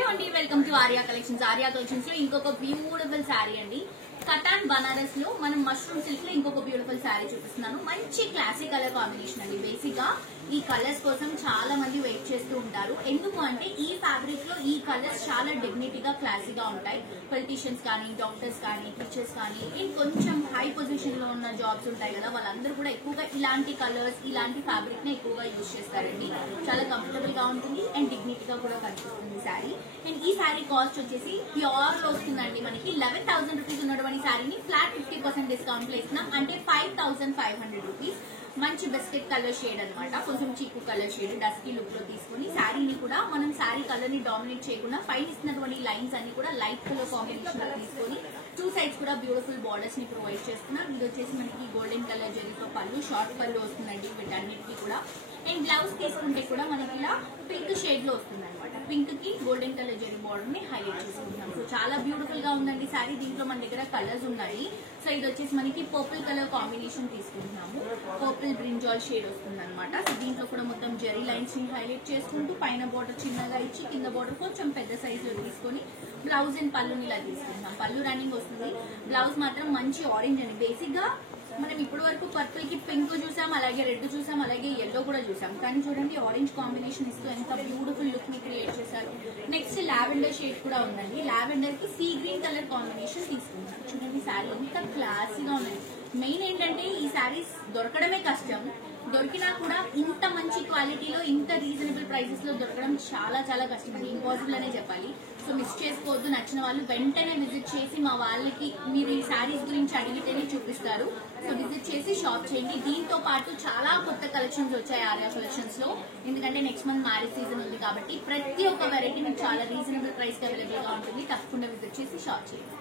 Hello అండి, welcome to Arya collections. Arya collections లో ఇంకొక బ్యూటిఫుల్ శారీ అండి. కటాన్ బనారస్ లో మనం మష్రూమ్ సిల్క్ లో ఇంకొక బ్యూటిఫుల్ శారీ చూపిస్తున్నాను. మంచి క్లాసిక్ కలర్ కాంబినేషన్ అండి. బేసిక్ గా ఈ కలర్స్ కోసం చాలా మంది వెయిట్ చేస్తూ ఉంటారు. ఎందుకు అంటే ఈ ఫ్యాబ్రిక్ లో ఈ కలర్స్ చాలా డిగ్నిటీగా క్లాసీగా ఉంటాయి. పొలిటీషియన్స్ కానీ, డాక్టర్స్ కానీ, టీచర్స్ కానీ, ఇంకొంచెం హై పొజిషన్ లో ఉన్న జాబ్స్ ఉంటాయి కదా, వాళ్ళందరూ కూడా ఎక్కువగా ఇలాంటి కలర్స్, ఇలాంటి ఫ్యాబ్రిక్ ని ఎక్కువగా యూజ్ చేస్తారండి. చాలా కంఫర్టబుల్ గా ఉంటుంది అండ్ డిగ్నిటీగా కూడా కనిపిస్తుంది శారీ. అండ్ ఈ శారీ కాస్ట్ వచ్చేసి ప్యూర్ లో వస్తుందండి. మనకి 11,000 రూపీస్ ఉన్నటువంటి శారీని ఫ్లాట్ 50% డిస్కౌంట్ లో ఇస్తున్నాం. అంటే 5,500 రూపీస్. మంచి బిస్కెట్ కలర్ షేడ్ అనమాట, కొంచెం చీకు కలర్ షేడ్, డస్కీ లుక్ లో తీసుకుని శారీని కూడా మనం శారీ కలర్ ని డామినేట్ చేయకుండా పైన ఇస్తున్నటువంటి లైన్స్ అన్ని కూడా లైట్ కలర్ కాంబినేషన్ లో తీసుకొని టూ సైడ్స్ కూడా బ్యూటిఫుల్ బార్డర్స్ ని ప్రొవైడ్ చేస్తున్నాం. ఇది వచ్చేసి మనకి గోల్డెన్ కలర్ జరీతో పళ్ళు, షార్ట్ పళ్ళు వస్తుందండి వీటన్నిటికీ కూడా. అండ్ బ్లౌజ్ తీసుకుంటే కూడా మనకి ఇలా పింక్ షేడ్ లో వస్తుంది అనమాట. పింక్ కి గోల్డెన్ కలర్ జరీ బార్డర్ ని హైలైట్ చేసుకుంటున్నాం. సో చాలా బ్యూటిఫుల్ గా ఉందండి శారీ. దీంట్లో మన దగ్గర కలర్స్ ఉన్నాయి. సో ఇది వచ్చేసి మనకి పర్పుల్ కలర్ కాంబినేషన్ తీసుకుంటున్నాము. పర్పుల్ బ్రింజాల్ షేడ్ వస్తుంది అనమాట. సో దీంట్లో కూడా మొత్తం జరీ లైన్స్ ని హైలైట్ చేసుకుంటూ పైన బార్డర్ చిన్నగా ఇచ్చి కింద బార్డర్ కొంచెం పెద్ద సైజ్ లో తీసుకొని బ్లౌజ్ అండ్ పళ్ళుని ఇలా తీసుకుంటున్నాం. పళ్ళు రన్నింగ్ వస్తుంది. బ్లౌజ్ మాత్రం మంచి ఆరెంజ్ అండి. బేసిక్ గా మనం ఇప్పటి వరకు పర్పుల్ కి పింక్ చూసాం, అలాగే రెడ్ చూసాం, అలాగే ఎల్లో కూడా చూసాం. కానీ చూడండి ఆరెంజ్ కాంబినేషన్ ఇస్తూ ఎంత బ్యూటిఫుల్ లుక్ ని క్రియేట్ చేశారు. నెక్స్ట్ లావెండర్ షేడ్ కూడా ఉందండి. లావెండర్ కి సీ గ్రీన్ కలర్ కాంబినేషన్ తీసుకున్నాం. చూడండి శారీ ఎంత క్లాసీగా ఉన్నాయి. మెయిన్ ఏంటంటే ఈ శారీస్ దొరకడమే కష్టం. దొరికినా కూడా ఇంత మంచి క్వాలిటీలో, ఇంత రీజనబుల్ ప్రైసెస్ లో దొరకడం చాలా చాలా కష్టం అండి. ఇంపాసిబుల్ అనే చెప్పాలి. సో మిస్ చేసుకోవద్దు. నచ్చిన వాళ్ళు వెంటనే విజిట్ చేసి మా వాళ్ళకి మీరు ఈ శారీస్ గురించి అడిగితేనే చూపిస్తారు. సో విజిట్ చేసి షాప్ చేయండి. దీంతో పాటు చాలా కొత్త కలెక్షన్స్ వచ్చాయి ఆర్యా కలెక్షన్స్ లో. ఎందుకంటే నెక్స్ట్ మంత్ మ్యారేజ్ సీజన్ ఉంది కాబట్టి ప్రతి ఒక్క వెరైటీ మీకు చాలా రీజనబుల్ ప్రైస్ కి అవైలబుల్ గా ఉంటుంది. తప్పకుండా విజిట్ చేసి షాప్ చేయండి.